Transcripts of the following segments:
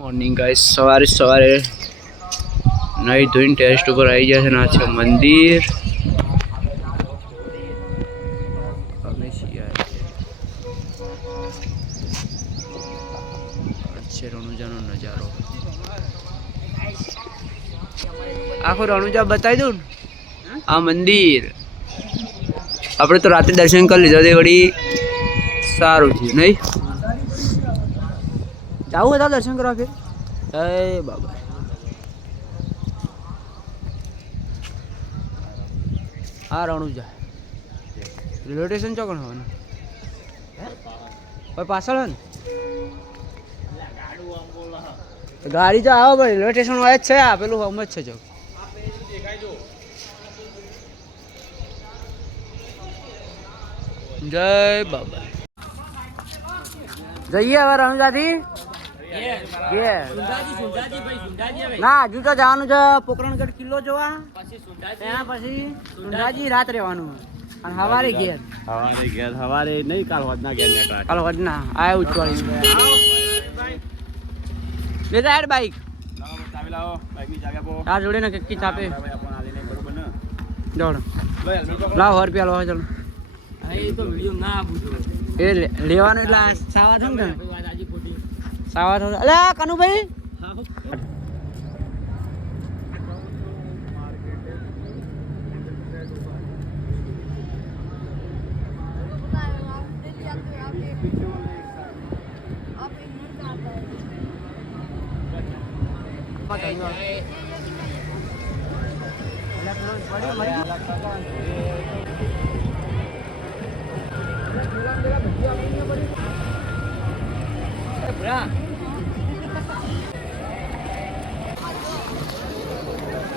Morning guys सवारे सवारे नई धोઈને ટેરેસ ઉપર આવી ગયા છે. ના છે મંદિર અમે છીએ છે રણુજાનો નજારો. આખો રણુજા બતાવી દઉં આ મંદિર આપણે તો રાતે દર્શન કરી લીધા તે વળી સારું છે નહીં. જાવું હતા દર્શન કરવા ફેર એ બાબા આ રણુજા રેલવે સ્ટેશન ચોકણ હોવાનું પાછળ હોય ને ગાડી તો આવો ભાઈ રેલવે સ્ટેશન હોય જ છે. આ પેલું હોમ જ છે ચોક. જય બાબા જઈએ હવે રણુજાથી ના હજુ તો જવાનું છે પોકરણગઢ કિલ્લો જોવા. એના પછી સુંધાજી રાત રહેવાનું અને સવારે ઘેર સવારે નહીં કાલ વધના ઘેર નીકળ્યા. કાલ વધના આ ઉચવાળી બે સાઈડ બાઈક આ જોડે ને કક્કી છાપે દોડ લાવ 100 રૂપિયા લો ચાલો. એ લેવાનું એટલે સાવા થો ને સાવા થો. અલે કનુભાઈ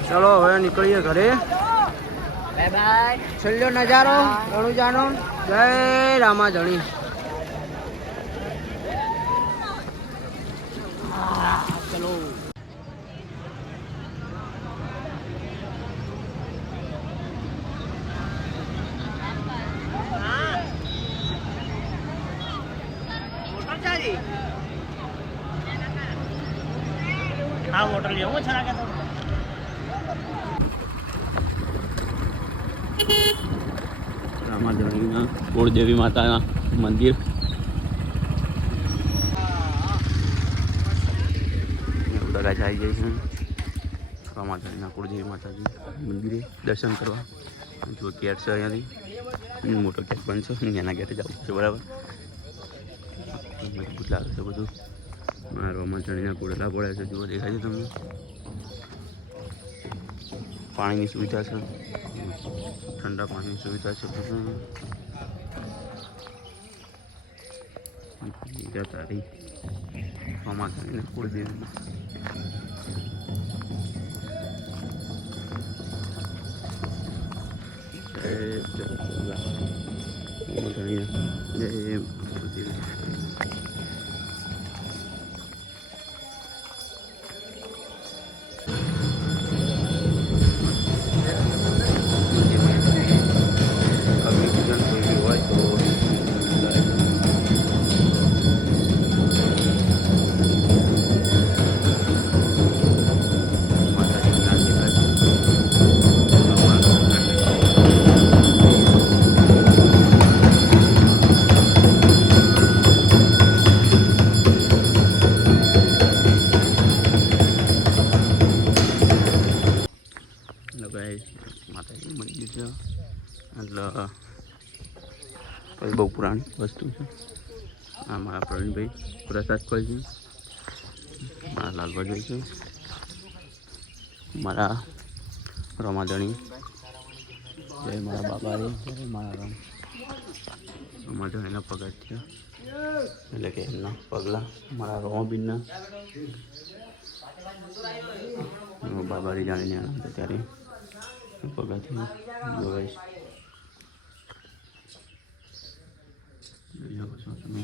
ચલો હવે નીકળીએ ઘરે. Bye bye. છેલ્લો નજારો રણુજાનો. જય રામાધણી. ચલો હા મોટર લેવો છે લાગે તો રામાધણીના કુળદેવી માતાના મંદિર. બધા આવી જાય છે રામાધણીના કુળદેવી માતાજી મંદિરે દર્શન કરવા. જો ગેટ છે અહીંયાથી મોટો ગેટ બંધ છે. એના ગેટે જવું છે બરાબર. મજબૂત લાગે છે બધું. રામાધણીના કુળેલા પડ્યા છે જુઓ દેખાય છે તમને. પાણીની સુવિધા છે ઠંડા પાણીની સુવિધા છે. તારી રામાધણીના કુળદેવી માતાજી મંદિર છે. એટલે બહુ પુરાણી વસ્તુ છે. આ મારા પ્રવીણભાઈ પ્રસાદ કોઈ છે. મારા લાલભાઈ છે. મારા રમાધણી જય મારા બાબા જય મારા રમાધણીના પગથિયા એટલે કે એમના પગલા મારા રોમાબીનના બાબારી જાણીને આવ્યા ત્યારે પગથિયા જોવાય તમે.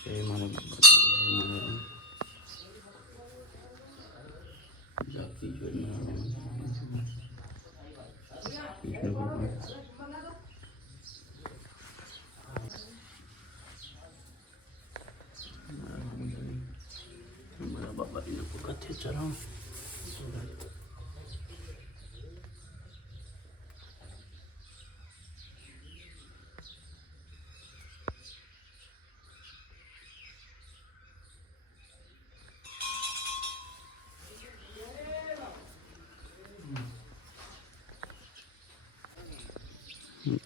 જય મારા જાતિ જોઈ કૃષ્ણ ભગવાન ચલો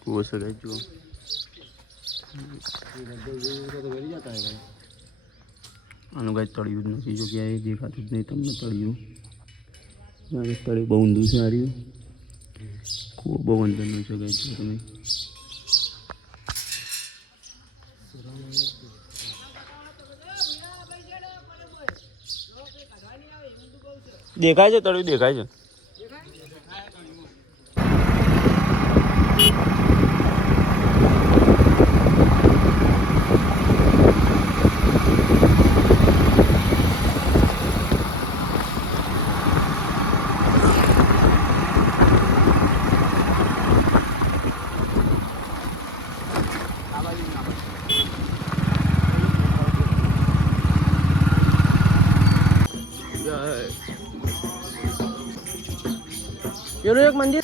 कुआ से गए जो આનું કાંઈ તળિયું જ નથી જો કે એ દેખાતું જ નહીં તમને તળિયું તળિયું બહુ ઊંધું છે આ રહ્યું કૂવો બહુ અંદરનું છે કાંઈ જો તમે દેખાય છે તળિયું દેખાય છે પેલું એક મંદિર